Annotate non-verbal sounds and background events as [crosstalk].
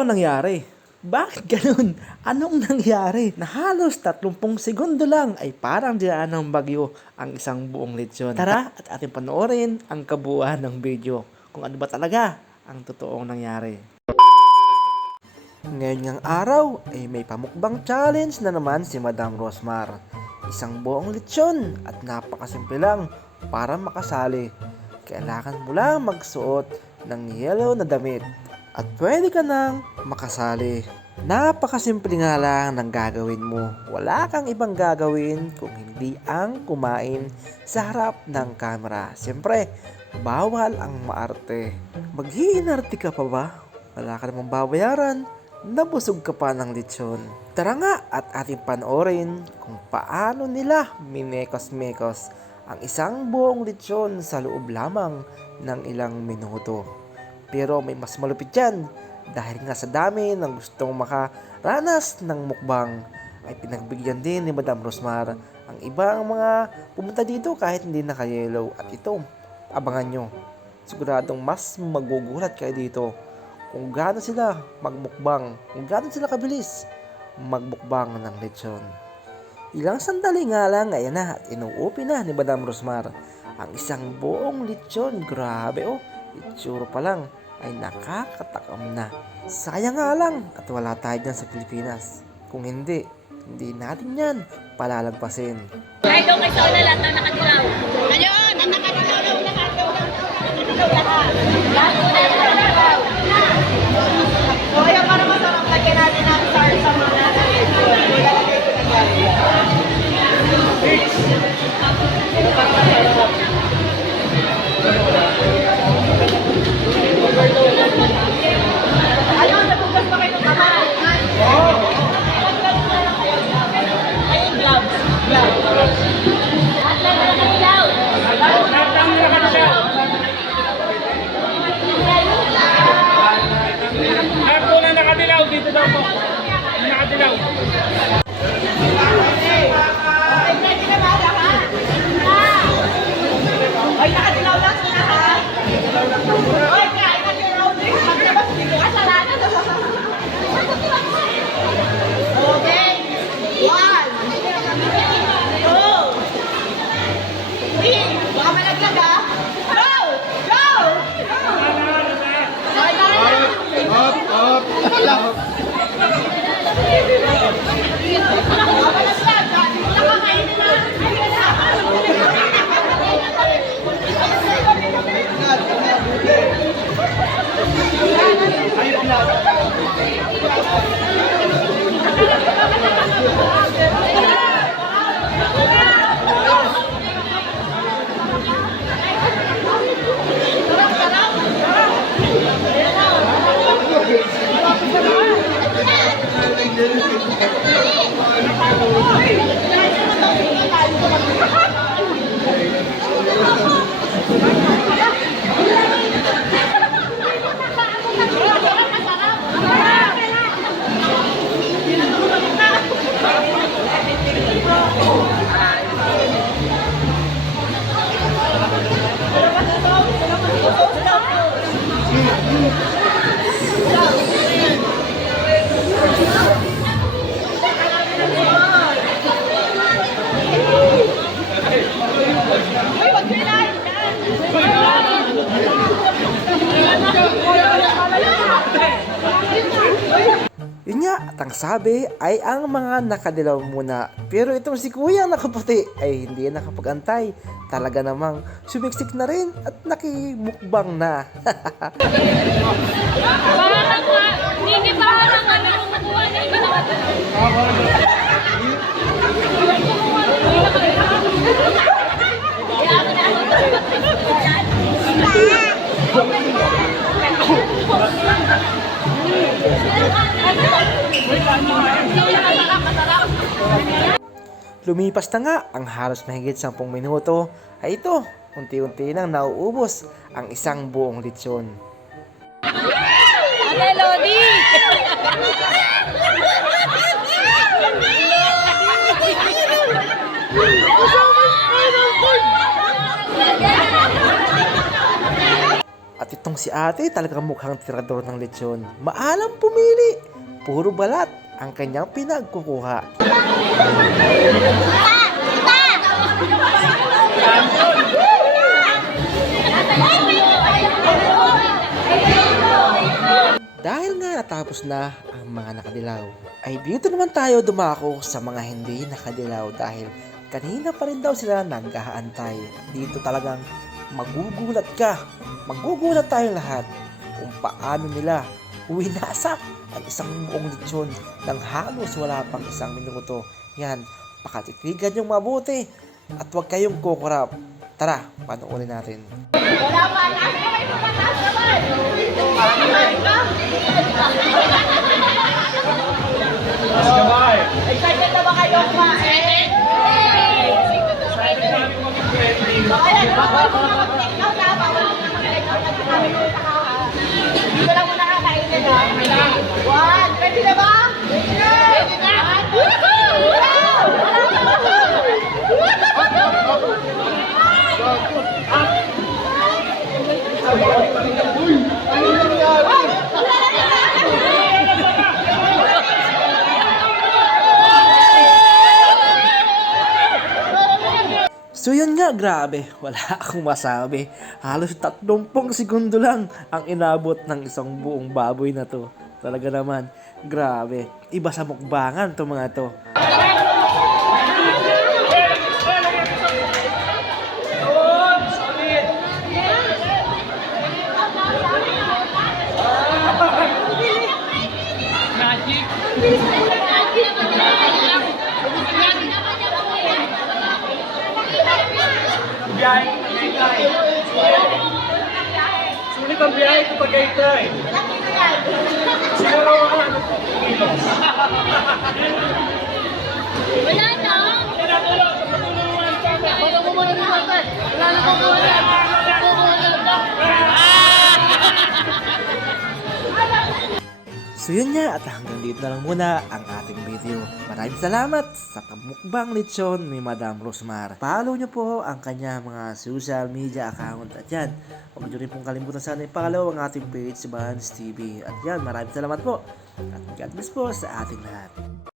bang nangyari? Bakit ganun? Anong nangyari? Na halos 30 segundo lang ay parang diyaan ng bagyo ang isang buong lechon. Tara at ating panoorin ang kabuuan ng video kung ano ba talaga ang totoong nangyari. Ngayon ngang araw ay may pamukbang challenge na naman si Madam Rosmar. Isang buong lechon at napakasimple lang para makasali. Kailangan mo lang magsuot ng yellow na damit at pwede ka nang makasali. Napakasimple nga lang ng gagawin mo. Wala kang ibang gagawin kung hindi ang kumain sa harap ng camera. Siyempre, bawal ang maarte. Maghiinarte ka pa ba? Wala ka namang babayaran. Nabusog ka pa ng lechon. Tara nga at ating panoorin kung paano nila minekos-mekos ang isang buong lechon sa loob lamang ng ilang minuto. Pero may mas malupit yan dahil nga sa dami ng gustong makaranas ng mukbang ay pinagbigyan din ni Madam Rosmar ang ibang mga pumunta dito kahit hindi naka-yellow. At ito, abangan nyo. Siguradong mas magugulat kayo dito kung gaano sila magmukbang, kung gaano sila kabilis magmukbang ng lechon. Ilang sandali nga lang, ayan na, at inuupi na ni Madam Rosmar ang isang buong lechon. Grabe oh, itsuro pa lang ay nakakatakam na. Sayang nga lang at wala tayo dyan sa Pilipinas. Kung hindi, hindi natin yan palalagpasin. Kahit daw kay Sola lahat na nakadilaw. Ayun, ang nakadilaw daw, nakadilaw daw. Lahat po ang sabi ay ang mga nakadilaw muna. Pero itong si kuya nakaputi ay hindi nakapagantay. Talaga namang sumiksik na rin at nakimukbang na. Parang hindi parang ano, kumukuha na [laughs] Lumipas na nga ang halos mahigit 10 minuto ay ito, unti-unti nang nauubos ang isang buong. Ate Lodi! At itong si ate talagang mukhang tirador ng lechon. Maalam pumili. Puro balat ang kanyang pinagkukuha. Dahil nga natapos na ang mga nakadilaw, ay dito naman tayo dumako sa mga hindi nakadilaw dahil kanina pa rin daw sila nag-aantay. Dito talagang magugulat ka, magugulat tayo lahat kung paano nila winasak ang isang buong lechon ng halos wala pang isang minuto. Yan, pakatitigan yung mabuti at huwag kayong kukurap. Tara, panoorin natin. Wala pa, taas kamay mo, taas kamay. Sabay. Excited na ba kayo kumain? So yun nga, grabe. Wala [laughs] akong masabi. Halos 30 segundo lang ang inabot ng isang buong baboy na to. Talaga naman, grabe. Iba sa mukbangan to mga to. Biyahe ko Tagaytay. Sulit ang biyahe ko Tagaytay. Siguro ang ano po, kilo. Wala na. So yun nga, at hanggang dito na lang muna ang ating video. Maraming salamat sa pamukbang lechon ni Madam Rosmar. Follow nyo po ang kanya mga social media account. At yan, huwag nyo rin pong kalimutan sana ipalaw ang ating page, Bans TV. At yan, maraming salamat po. At God bless po sa ating lahat.